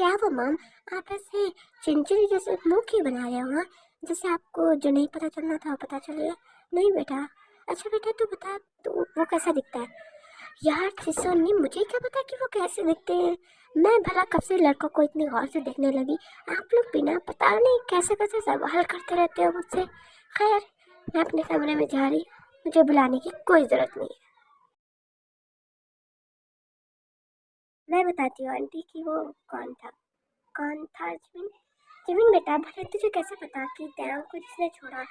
क्या वो मम, आप ऐसे चिंचिड़ी जैसे मुंह क्यों बना रहे हो? हाँ, जैसे आपको जो नहीं पता चलना था वो पता चल गया। नहीं बेटा। अच्छा बेटा तू बता, तो वो कैसा दिखता है? यार नहीं, मुझे क्या पता कि वो कैसे दिखते हैं। मैं भला कब से लड़कों को इतनी गौर से देखने लगी। आप लोग बिना पता नहीं कैसे कैसे सवाल करते रहते हो मुझसे। खैर, मैं अपने कमरे में जा रही हूँ, मुझे बुलाने की कोई जरूरत नहीं है। मैं बताती हूँ आंटी कि वो कौन था। कौन था जिमिन? जिमिन बेटा, भले तुझे कैसे पता कि तैयार को जिसने छोड़ा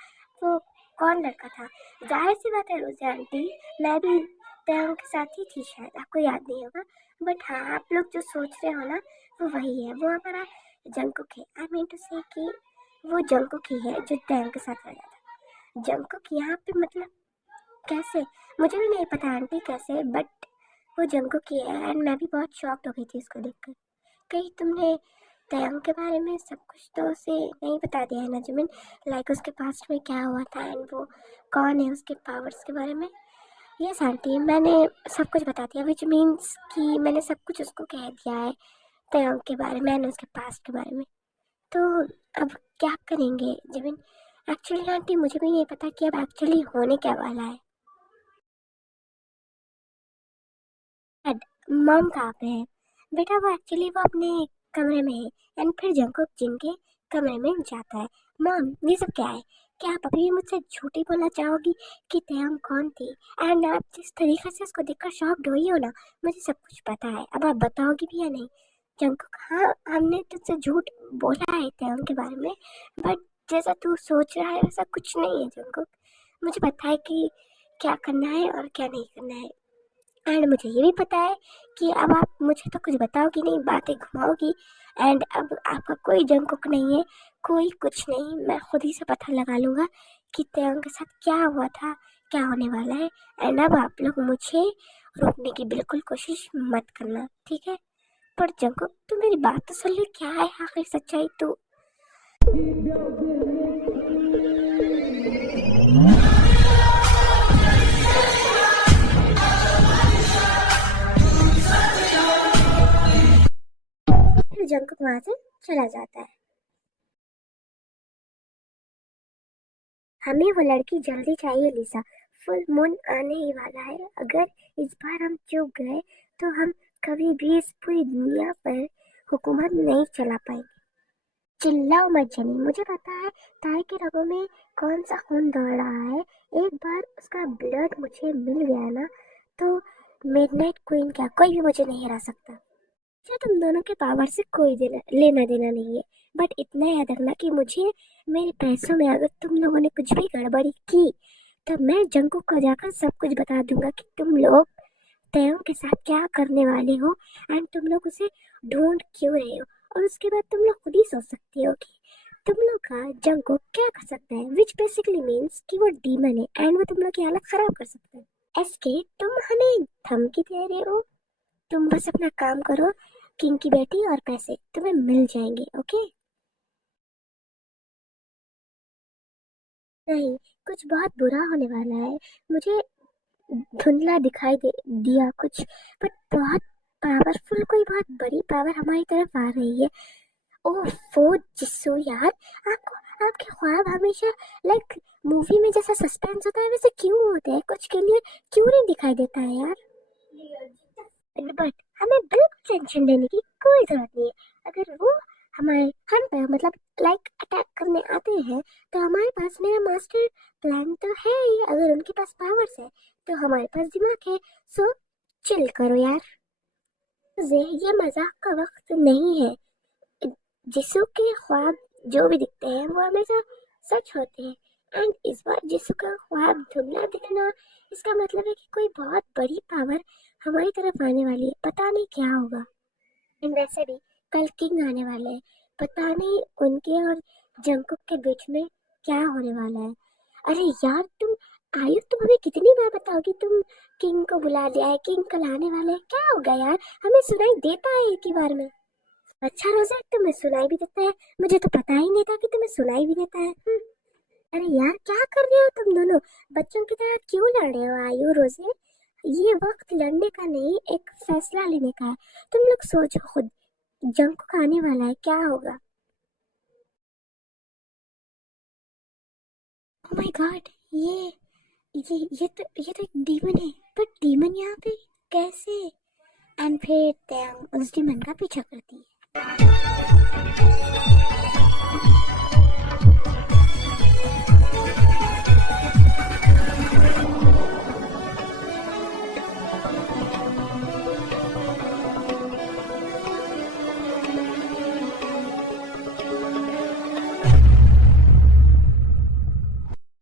वो कौन लड़का था? जाहिर सी बात है रोज़े आंटी, मैं भी तैयार के साथ ही थी, शायद आपको याद नहीं होगा। बट हाँ, आप लोग जो सोच रहे हो ना, वो वही है। वो हमारा जंकुक है। आई मीन टू से कि वो जंकुक ही है जो तैयार के साथ रहा था। जंकुक यहाँ पे मतलब कैसे? मुझे भी नहीं पता आंटी कैसे, बट वो जंकुक ही है। एंड मैं भी बहुत शॉक्ड हो गई थी इसको देखकर। कहीं तुमने तयंग के बारे में सब कुछ तो उसे नहीं बता दिया है ना जिमिन? लाइक उसके पास्ट में क्या हुआ था एंड वो कौन है, उसके पावर्स के बारे में? यस आंटी, मैंने सब कुछ बता दिया, विच मीन्स कि मैंने सब कुछ उसको कह दिया है तयंग के बारे में एंड उसके पास्ट के बारे में। तो अब क्या करेंगे जिमिन? एक्चुअली आंटी, मुझे भी नहीं पता कि अब एक्चुअली होने क्या वाला है। मॉम कहाँ पे है? बेटा वो अपने कमरे में है। एंड फिर जंकुक जिन के कमरे में जाता है। मॉम, ये सब क्या है? क्या आप अभी भी मुझसे झूठी बोलना चाहोगी कि तयंग कौन थी? एंड आप जिस तरीके से उसको देखकर शॉक्ड हुई हो ना, मुझे सब कुछ पता है। अब आप बताओगी भी या नहीं? जंकुक, हाँ, हमने तुझसे झूठ बोला है तयंग के बारे में, बट जैसा तू सोच रहा है वैसा कुछ नहीं है जंकुक। मुझे पता है कि क्या करना है और क्या नहीं करना है। एंड मुझे ये भी पता है कि अब आप मुझे तो कुछ बताओगी नहीं, बातें घुमाओगी। एंड अब आपका कोई जंकुक नहीं है, कोई कुछ नहीं। मैं खुद ही से पता लगा लूँगा कि तयंग के साथ क्या हुआ था, क्या होने वाला है। एंड अब आप लोग मुझे रोकने की बिल्कुल कोशिश मत करना, ठीक है? पर जंकुक, तू मेरी बात तो सुन ले, क्या है आखिर सच्चाई तो? फिर जंकुक वहां से चला जाता है। हमें वो लड़की जल्दी चाहिए लिसा। फुल मून आने ही वाला है। अगर इस बार हम चूक गए तो हम कभी भी इस पूरी दुनिया पर हुकूमत नहीं चला पाएंगे। चिल्लाओ मत जनी, मुझे पता है ताई के रगों में कौन सा खून दौड़ रहा है। एक बार उसका ब्लड मुझे मिल गया ना, तो मिडनाइट क्वीन क्या, कोई भी मुझे नहीं हरा सकता। मुझे तुम दोनों के पावर से कोई लेना देना नहीं है। बट इतना याद रखना कि मुझे मेरे पैसों में अगर तुम लोगों ने कुछ भी गड़बड़ी की तो मैं जंकू को जाकर सब कुछ बता दूंगा कि तुम लोग तयों के साथ क्या करने वाले हो एंड तुम लोग उसे ढूंढ क्यों रहे हो। और उसके बाद तुम लोग खुद ही सोच सकते हो कि तुम लोग का जंको क्या कर सकता है, विच बेसिकली मीन्स कि वो डीमन है एंड वो तुम लोग की हालत खराब कर सकता है। एसके, तुम हमें धमकी दे रहे हो? तुम बस अपना काम करो, किंग की बेटी, और पैसे तुम्हें मिल जाएंगे, ओके? नहीं, कुछ बहुत बुरा होने वाला है। मुझे धुंधला दिखाई दे दिया कुछ, बट बहुत पावरफुल, कोई बहुत बड़ी पावर हमारी तरफ आ रही है। ओह वो जिस्सू यार, आपको आपके ख्वाब हमेशा लाइक मूवी में जैसा सस्पेंस होता है वैसे क्यों होते हैं? कुछ के लिए क्यों नहीं दिखाई देता है यार? बट हमें बिल्कुल टेंशन लेने की कोई जरूरत नहीं है। अगर वो हमारे हम पे मतलब लाइक अटैक करने आते हैं तो हमारे पास मेरा मास्टर प्लान तो है ही। अगर उनके पास पावर्स है तो हमारे पास दिमाग है। सो चिल करो यार। ये मजाक का वक्त नहीं है। जिसू के ख्वाब जो भी दिखते हैं वो हमेशा सच होते हैं। एंड इस बार जिसू का ख्वाब धुंधला दिखना, इसका मतलब है कि कोई बहुत बड़ी पावर हमारी तरफ आने वाली है। पता नहीं क्या होगा। एंड वैसे भी कल किंग आने वाले हैं, पता नहीं उनके और जंकुक के बीच में क्या होने वाला है। अरे यार तुम, आयु तुम हमें कितनी बार बताओगी तुम किंग को बुला लिया है, किंग कल आने वाले हैं? क्या होगा यार, हमें सुनाई देता है एक ही बार में। अच्छा रोजा, तुम्हें सुनाई भी देता है? मुझे तो पता ही नहीं था कि तुम्हें सुनाई भी देता है। अरे यार क्या कर रहे हो तुम दोनों? बच्चों की तरह क्यों लड़ रहे हो आयु रोजे? ये वक्त लड़ने का नहीं, एक फैसला लेने का है। तुम लोग सोचो खुद। जंकुक आने वाला है, क्या होगा? ओ माय गॉड, ये तो एक डीमन है। बट डीमन यहाँ पे कैसे? एंड फिर त्यांग उस डीमन का पीछा करती है।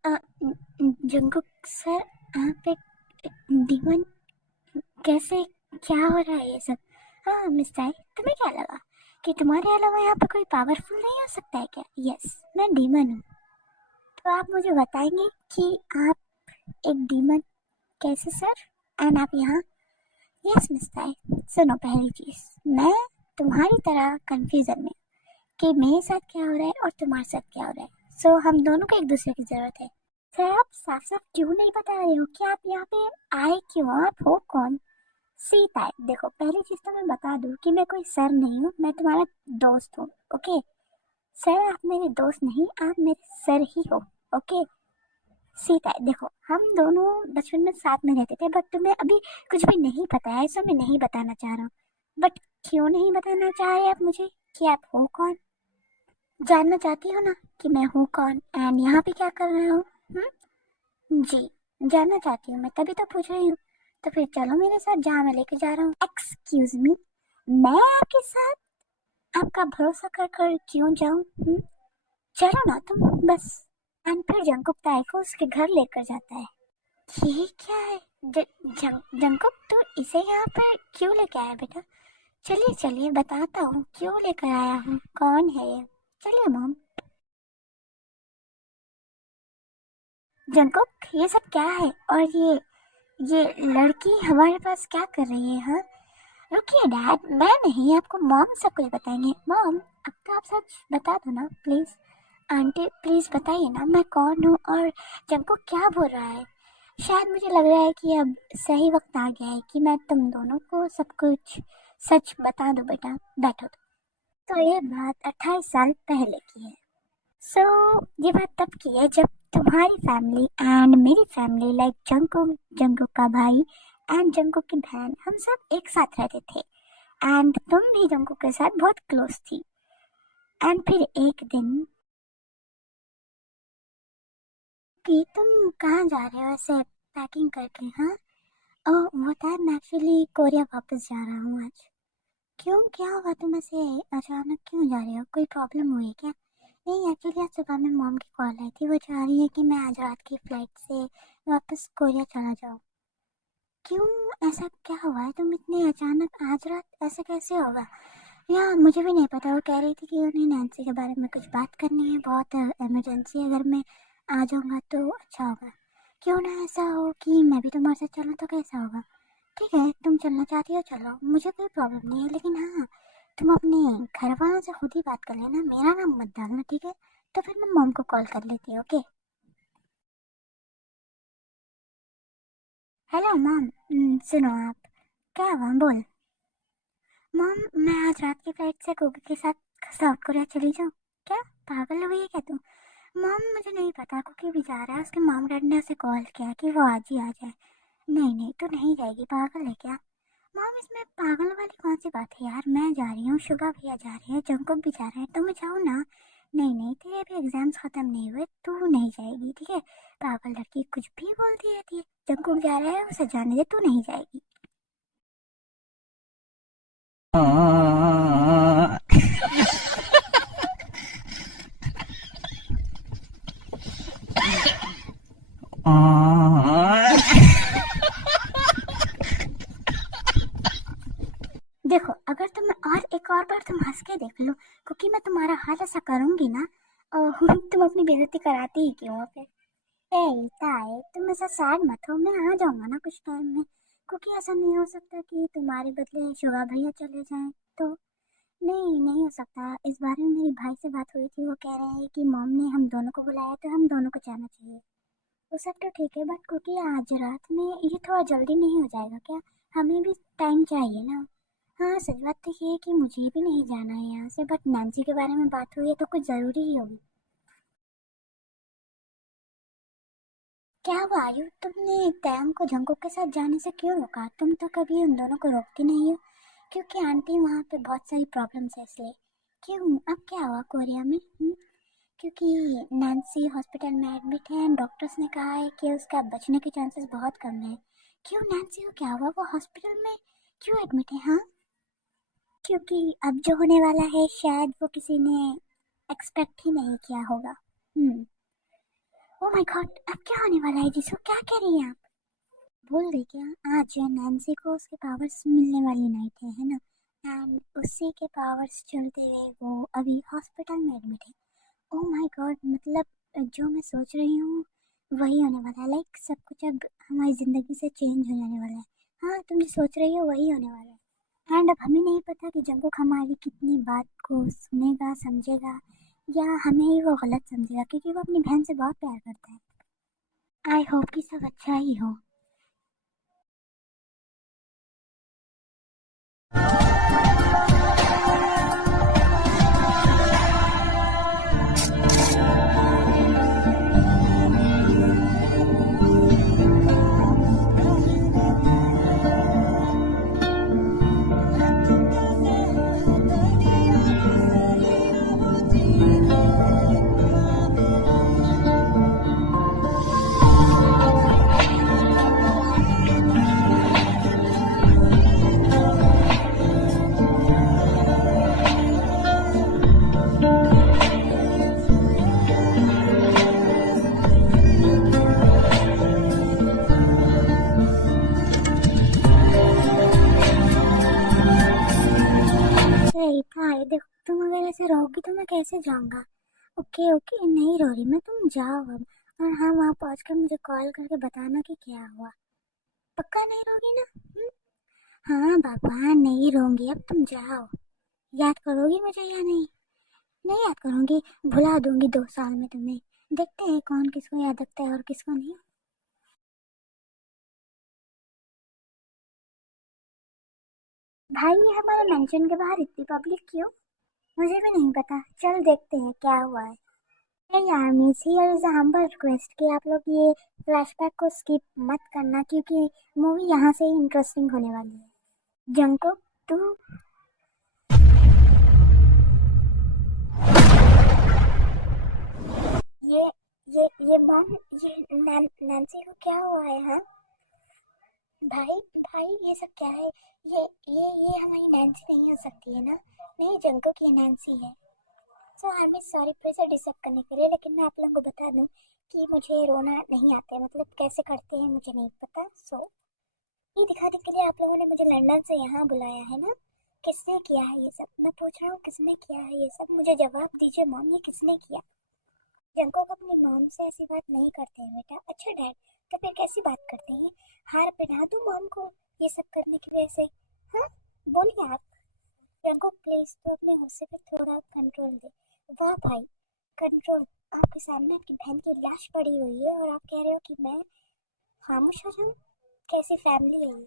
अ, जंकुक सर, आप एक डीमन कैसे? क्या हो रहा है ये सब? हाँ मिस टाई, तुम्हें क्या लगा कि तुम्हारे अलावा यहाँ पे कोई पावरफुल नहीं हो सकता है क्या? यस, मैं डीमन हूँ। तो आप मुझे बताएंगे कि आप एक डीमन कैसे सर? एंड आप यहाँ? यस मिस टाई, सुनो, पहली चीज, मैं तुम्हारी तरह कंफ्यूजन में कि मेरे साथ क्या हो रहा है और तुम्हारे साथ क्या हो रहा है। सो हम दोनों को एक दूसरे की जरूरत है। सर आप साफ साफ क्यों नहीं बता रहे हो कि आप यहाँ पे आए क्यों? आप हो कौन? सीता है, देखो पहली चीज तो मैं बता दूं कि मैं कोई सर नहीं हूँ, मैं तुम्हारा दोस्त हूँ। ओके सर, आप मेरे दोस्त नहीं, आप मेरे सर ही हो। ओके सीता है, देखो हम दोनों बचपन में साथ में रहते थे, बट तुम्हें अभी कुछ भी नहीं पता है, ऐसा मैं नहीं बताना चाह रहा हूँ। बट क्यों नहीं बताना चाह रहे आप मुझे कि आप हो कौन? जानना चाहती हो ना कि मैं हूँ कौन एंड यहाँ पे क्या कर रहा हूँ? जी, जानना चाहती हूँ मैं, तभी तो पूछ रही हूँ। तो फिर चलो मेरे साथ जहाँ मैं लेके जा रहा हूँ। एक्सक्यूज मी, मैं आपके साथ आपका भरोसा कर कर क्यों जाऊं? चलो ना तुम बस। एंड फिर जंकुक ताई को उसके घर लेकर जाता है। ये क्या है? जंकुक, तो इसे यहाँ पर क्यों लेके आया बेटा? चलिए चलिए बताता हूँ क्यों लेकर आया हूँ, कौन है ये। चलिए मॉम। जंकुक, ये सब क्या है? और ये लड़की हमारे पास क्या कर रही है? हाँ रुकिए डैड, मैं नहीं, आपको मॉम सब कुछ बताएंगे। मॉम, अब तो आप सच बता दो ना प्लीज। आंटी प्लीज बताइए ना मैं कौन हूँ और जंको क्या बोल रहा है। शायद मुझे लग रहा है कि अब सही वक्त आ गया है कि मैं तुम दोनों को सब कुछ सच बता दूं। बेटा बैठो। तो ये बात 28 साल पहले की है। सो ये बात तब की है जब तुम्हारी फैमिली एंड मेरी फैमिली, लाइक जंकुक, जंकुक का भाई एंड जंकुक की बहन, हम सब एक साथ रहते थे। एंड तुम भी जंकुक के साथ बहुत क्लोज थी। एंड फिर एक दिन कि तुम कहाँ जा रहे हो ऐसे पैकिंग करके? हाँ वो था, मैं एक्चुअली कोरिया वापस जा रहा हूँ आज। क्यों, क्या हुआ? तुम ऐसे अचानक क्यों जा रहे हो? कोई प्रॉब्लम हुई है क्या? नहीं एक्चुअली आज सुबह में मॉम की कॉल आई थी, वो चाह रही है कि मैं आज रात की फ्लाइट से वापस कोरिया चला जाऊँ। क्यों, ऐसा क्या हुआ है? तुम इतने अचानक आज रात ऐसे कैसे होगा? या मुझे भी नहीं पता, वो कह रही थी कि उन्हें नैन्सी के बारे में कुछ बात करनी है, बहुत इमरजेंसी है, अगर मैं आ जाऊँगा तो अच्छा होगा। क्यों ना ऐसा हो कि मैं भी तुम्हारे साथ चलूँ तो कैसा होगा? ठीक है, तुम चलना चाहती हो चलो, मुझे कोई प्रॉब्लम नहीं है, लेकिन हाँ तुम अपने घर वालों से खुद ही बात कर लेना, मेरा नाम मत डालना, ठीक है? तो फिर मैं मॉम को कॉल कर लेती हूँ। Okay hello mom. सुनो आप, क्या हुआ बोल। मॉम, मैं आज रात की फ्लाइट से कुकी के साथ साउथ कोरिया चली जाऊँ क्या? पागल हो गई है क्या तू? मॉम मुझे नहीं पता, कुकी भी जा रहा है, उसके मॉम डैड ने उसे कॉल किया कि वो आज ही आ जाए। नहीं नहीं, तू नहीं जाएगी, पागल है क्या? मॉम इसमें पागल वाली कौन सी बात है यार, मैं जा रही हूँ, शुगा भैया जा रहे हैं, जंकुक भी जा रहे हैं, तो मैं जाऊँ ना? नहीं नहीं, तेरे अभी एग्जाम्स खत्म नहीं हुए, तू नहीं जाएगी, ठीक है? पागल लड़की कुछ भी बोलती रहती है। जंकुक जा रहा है, उसे जाने दे, तू नहीं जाएगी। देखो अगर तुम और एक और बार तुम हंस के देख लो, क्योंकि मैं तुम्हारा हाल ऐसा करूंगी ना, तुम अपनी बेइज्जती कराती ही क्यों हो फिर? ए ताए, तुम ऐसा सैड मत हो, मैं आ जाऊंगा ना कुछ टाइम में, क्योंकि ऐसा नहीं हो सकता कि तुम्हारे बदले शुगा भैया चले जाएं। तो नहीं, नहीं हो सकता। इस बारे में मेरी भाई से बात हुई थी, वो कह रहे हैं कि मॉम ने हम दोनों को बुलाया तो हम दोनों को जाना चाहिए। वो सब तो ठीक है, बट क्योंकि आज रात में ये थोड़ा जल्दी नहीं हो जाएगा क्या? हमें भी टाइम चाहिए ना। हाँ, सच बात तो ये है कि मुझे भी नहीं जाना है यहाँ से, बट नैन्सी के बारे में बात हुई है तो कुछ ज़रूरी ही होगी। क्या हुआ आयु, तुमने तैम को जंकुक के साथ जाने से क्यों रोका? तुम तो कभी उन दोनों को रोकती नहीं हो। क्योंकि आंटी वहाँ पे बहुत सारी प्रॉब्लम्स है इसलिए। क्यों, अब क्या हुआ कोरिया में? क्योंकि नैन्सी हॉस्पिटल में एडमिट है एंड डॉक्टर्स ने कहा है कि उसका बचने के चांसेस बहुत कम है। क्यों, नैन्सी को क्या हुआ? वो हॉस्पिटल में क्यों एडमिट है? हाँ, क्योंकि अब जो होने वाला है शायद वो किसी ने एक्सपेक्ट ही नहीं किया होगा। ओ माय गॉड, अब क्या होने वाला है जिसको? क्या कह रही हैं आप? भूल गई क्या? आज नैन्सी को उसके पावर्स मिलने वाली नाइट है ना? एंड उसी के पावर्स चलते हुए वो अभी हॉस्पिटल में एडमिट है। ओ माय गॉड, मतलब जो मैं सोच रही हूँ वही होने वाला है। लाइक सब कुछ अब हमारी जिंदगी से चेंज हो जाने वाला है। हाँ, तुम जो सोच रही हो वही होने वाला है। एंड अब हमें नहीं पता कि जंगुक हमारी कितनी बात को सुनेगा, समझेगा, या हमें ही वो गलत समझेगा, क्योंकि वो अपनी बहन से बहुत प्यार करता है। आई होप कि सब अच्छा ही हो। सही था ये, देखो तुम अगर ऐसे रहोगी तो मैं कैसे जाऊंगा? ओके ओके, नहीं रो रही मैं, तुम जाओ अब। और हाँ, वहाँ पहुँच कर मुझे कॉल करके बताना कि क्या हुआ। पक्का नहीं रोगी ना? हाँ बाबा, नहीं रोंगी अब, तुम जाओ। याद करोगी मुझे या नहीं? नहीं याद करूंगी, भुला दूंगी 2 साल में तुम्हें। देखते हैं कौन किसको याद रखता है और किसको नहीं। भाई, ये हमारे मेंशन के बाहर इतनी पब्लिक क्यों? मुझे भी नहीं पता, चल देखते हैं क्या हुआ है। नहीं यार miss, here is humble request कि आप लोग ये फ्लैशबैक को स्किप मत करना, क्योंकि मूवी यहाँ से ही इंटरेस्टिंग होने वाली है। जंकुक, तू ये ये मॉम, ये नैन्सी को क्या हुआ है? हाँ भाई, भाई ये सब क्या है? ये हमारी नैन्सी नहीं हो सकती है ना? नहीं जंकुक, ये नैन्सी है। सो आई एम सॉरी फिर से डिस्टर्ब करने के लिए, लेकिन मैं आप लोगों को बता दूं कि मुझे रोना नहीं आता है, मतलब कैसे करते हैं मुझे नहीं पता। ये दिखाने के लिए आप लोगों ने मुझे लंदन से यहाँ बुलाया है ना? किसने किया है ये सब? मैं पूछ रहा हूँ, किसने किया है ये सब? मुझे जवाब दीजिए मॉम, ये किसने किया? जंकुक अपनी मॉम से ऐसी बात नहीं करते हैं बेटा। अच्छा डैड, तो फिर कैसी बात करते हैं? हार पहना दूं मॉम को ये सब करने की वजह से? हाँ, बोलिए आप। जंकुक प्लीज, तो अपने गुस्से पे थोड़ा कंट्रोल दे। वाह भाई, कंट्रोल! आपके सामने आपकी बहन की लाश पड़ी हुई है और आप कह रहे हो कि मैं खामोश हो जाऊं? कैसी फैमिली है ये?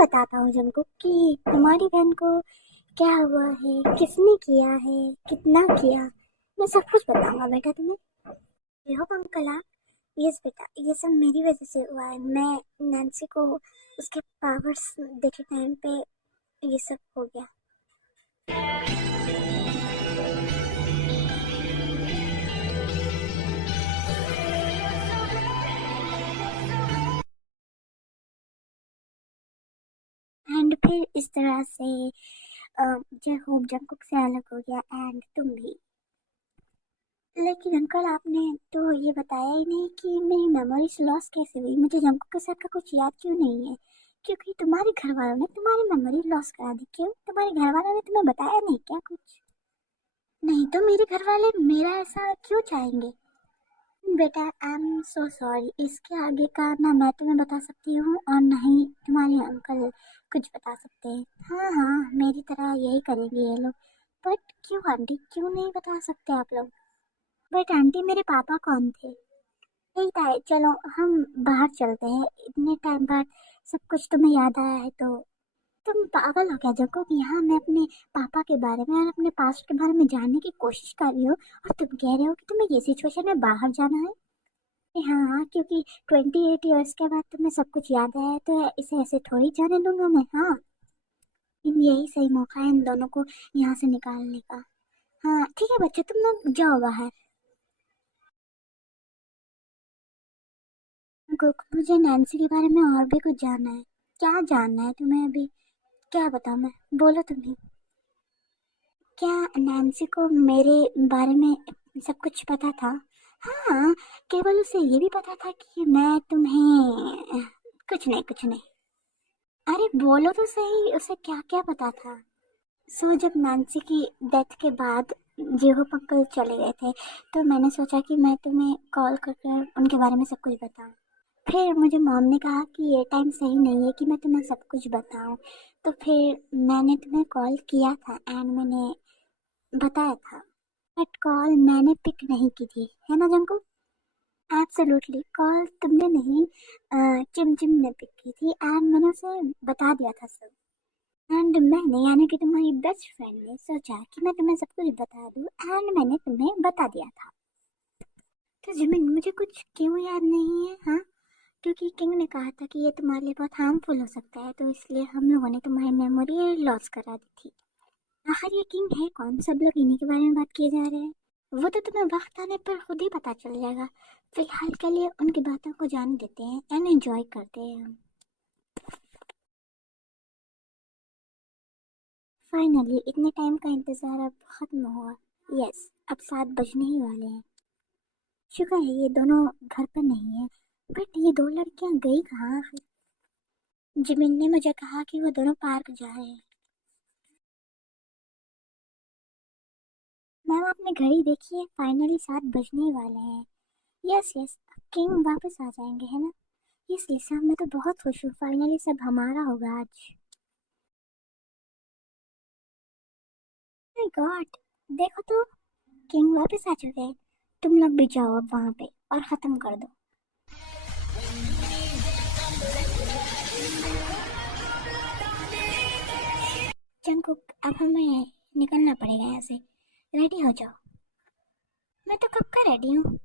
बताता हूँ जंकुक कि तुम्हारी बहन को क्या हुआ है, किसने किया है, कितना किया। मैं सब कुछ बताऊंगा बेटा तुम्हें। आई होप अंकल आप। यस बेटा, ये सब मेरी वजह से हुआ है। मैं नैन्सी को उसके पावर्स देखे टाइम पे ये सब हो गया। एंड फिर इस तरह से जय होप जंकुक से अलग हो गया एंड तुम भी। लेकिन अंकल आपने तो ये बताया ही नहीं कि मेरी मेमोरीज लॉस कैसे हुई, मुझे जंकुक के साथ का कुछ याद क्यों नहीं है? क्योंकि तुम्हारे घर वालों ने तुम्हारी मेमोरी लॉस करा दी। क्यों, तुम्हारे घर वालों ने तुम्हें बताया नहीं क्या कुछ? नहीं तो मेरे घर वाले मेरा ऐसा क्यों चाहेंगे? बेटा आई एम सो सॉरी, इसके आगे का ना मैं तुम्हें बता सकती हूँ और ना ही तुम्हारे अंकल कुछ बता सकते हैं। हाँ हाँ, मेरी तरह यही करेंगे ये लोग। बट क्यों आंटी, क्यों नहीं बता सकते आप लोग? बट आंटी, मेरे पापा कौन थे? ठीक है, चलो हम बाहर चलते हैं। इतने टाइम बाद सब कुछ तुम्हें याद आया है तो तुम पागल हो क्या जग्गू कि यहाँ मैं अपने पापा के बारे में और अपने पास्ट के बारे में जानने की कोशिश कर रही हूँ और तुम कह रहे हो कि तुम्हें ये सिचुएशन में बाहर जाना है। हाँ, क्योंकि 28 ईयर्स के बाद तुम्हें सब कुछ याद आया है तो इसे ऐसे थोड़ी जाने दूंगा मैं। हाँ, यही सही मौका है इन दोनों को यहाँ से निकालने का। हाँ ठीक है बच्चे, तुम लोग जाओ बाहर। मुझे नैन्सी के बारे में और भी कुछ जानना है। क्या जानना है तुम्हें अभी? क्या बताऊँ मैं, बोलो तुम्हें। क्या नैन्सी को मेरे बारे में सब कुछ पता था? हाँ, केवल उसे ये भी पता था कि मैं तुम्हें कुछ नहीं कुछ नहीं। अरे बोलो तो सही, उसे क्या क्या पता था? जब नैन्सी की डेथ के बाद जेहोप अंकल चले गए थे तो मैंने सोचा कि मैं तुम्हें कॉल करके उनके बारे में सब कुछ बताऊं। फिर मुझे मॉम ने कहा कि ये टाइम सही नहीं है कि मैं तुम्हें सब कुछ बताऊं, तो फिर मैंने तुम्हें कॉल किया था एंड मैंने बताया था। बट कॉल मैंने पिक नहीं की थी, है ना जंकू? एब्सोल्युटली, कॉल तुमने नहीं, चिम चिम ने पिक की थी एंड मैंने उसे बता दिया था सब। एंड मैंने यानी कि तुम्हारी बेस्ट फ्रेंड ने सोचा कि मैं तुम्हें सब कुछ बता दूं एंड मैंने तुम्हें बता दिया था। तो जिमिन मुझे कुछ क्यों याद नहीं है? हाँ, क्योंकि किंग ने कहा था कि ये तुम्हारे लिए बहुत हार्मफुल हो सकता है तो इसलिए हम लोगों ने तुम्हारी मेमोरी लॉस करा दी थी। आखिर ये किंग है कौन? सब लोग इन्हीं के बारे में बात किए जा रहे हैं। वो तो तुम्हें वक्त आने पर खुद ही पता चल जाएगा। फिलहाल के लिए उनकी बातों को जाने देते हैं एंड एंजॉय करते हैं हम। फाइनली इतने टाइम का इंतजार अब खत्म हुआ। यस, अब 7 बजने ही वाले हैं। शुक्र है ये दोनों घर पर नहीं है। बट ये दो लड़कियां गई कहाँ आखिर? जिमिन ने मुझे कहा कि वो दोनों पार्क जा रहे हैं। मैम आपने घड़ी देखी है, फाइनली 7 बजने ही वाले हैं। यस यस, किंग वापस आ जाएंगे है ना? यस लिसा, मैं तो बहुत खुश हूँ, फाइनली सब हमारा होगा आज। माय गॉड, देखो तो किंग वापस आ चुके हैं। तुम लोग भी जाओ अब वहाँ पे और ख़त्म कर दो। जंकुक, अब हमें निकलना पड़ेगा यहाँ से। रेडी हो जाओ। मैं तो कब का रेडी हूँ,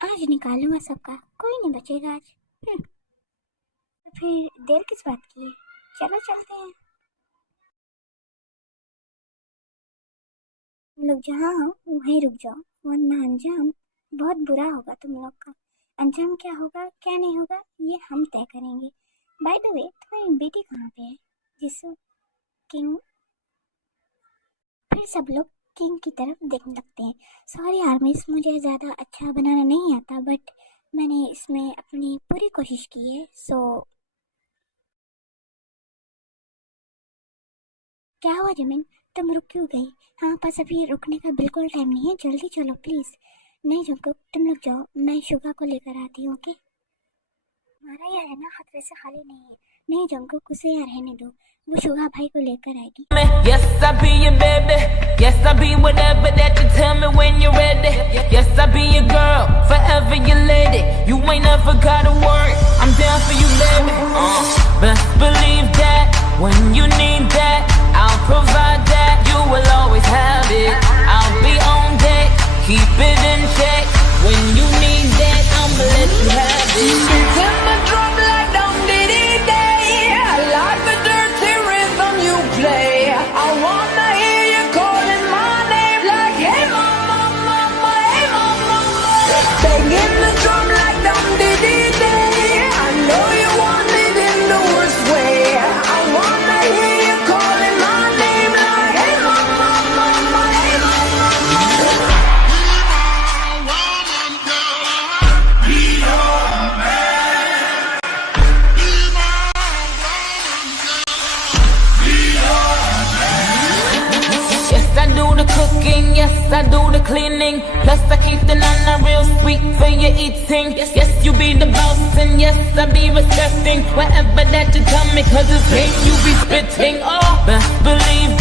आज निकालूंगा सबका, कोई नहीं बचेगा आज। तो फिर देर किस बात की है, चलो चलते हैं। तुम लोग जहाँ हो वहीं रुक जाओ वरना अंजाम बहुत बुरा होगा तुम लोग का। अंजाम क्या होगा क्या नहीं होगा ये हम तय करेंगे। बाय द वे, तुम्हारी बेटी कहाँ पे है? जिसु, किंग। फिर सब लोग किंग की तरफ देखने लगते हैं। सॉरी यार मिस, मुझे ज़्यादा अच्छा बनाना नहीं आता बट मैंने इसमें अपनी पूरी कोशिश की है। सो क्या हुआ जिमिन, तुम रुक क्यों गई? हाँ बस अभी रुकने का बिल्कुल टाइम नहीं है, जल्दी चलो प्लीज़। नहीं जंकुक, तुम लोग जाओ, मैं शुगा को लेकर आती हूँ। ओके, हमारा यहाँ रहना खतरे से खाली नहीं है। नहीं जंकुक, उसे यहाँ रहने दो, वो शुगा भाई को लेकर आएगी। Yes, I be your baby. Yes, I be whatever that you tell me when you're ready. Yes, I be your girl, forever your lady. You ain't never gotta worry, I'm down for you, baby. Best believe that when you need that, I'll provide that. You will always have it. I'll be on deck, keep it in check. When you need that, I'ma let you have it. Turn my drum like down diddy day. I like the dirty rhythm you play. I wanna hear you calling my name like hey mama, mama, hey mama, mama. Banging the drum like down diddy day. I know you want it in the worst way. I wanna hear you calling my name like hey mama, mama, hey mama, mama. Yes, I do the cooking, yes, I do the cleaning. Plus, I keep the nana real sweet for your eating. Yes, you be the boss, and yes, I be respecting whatever that you tell me, cause it's hate you be spitting. Oh, best believe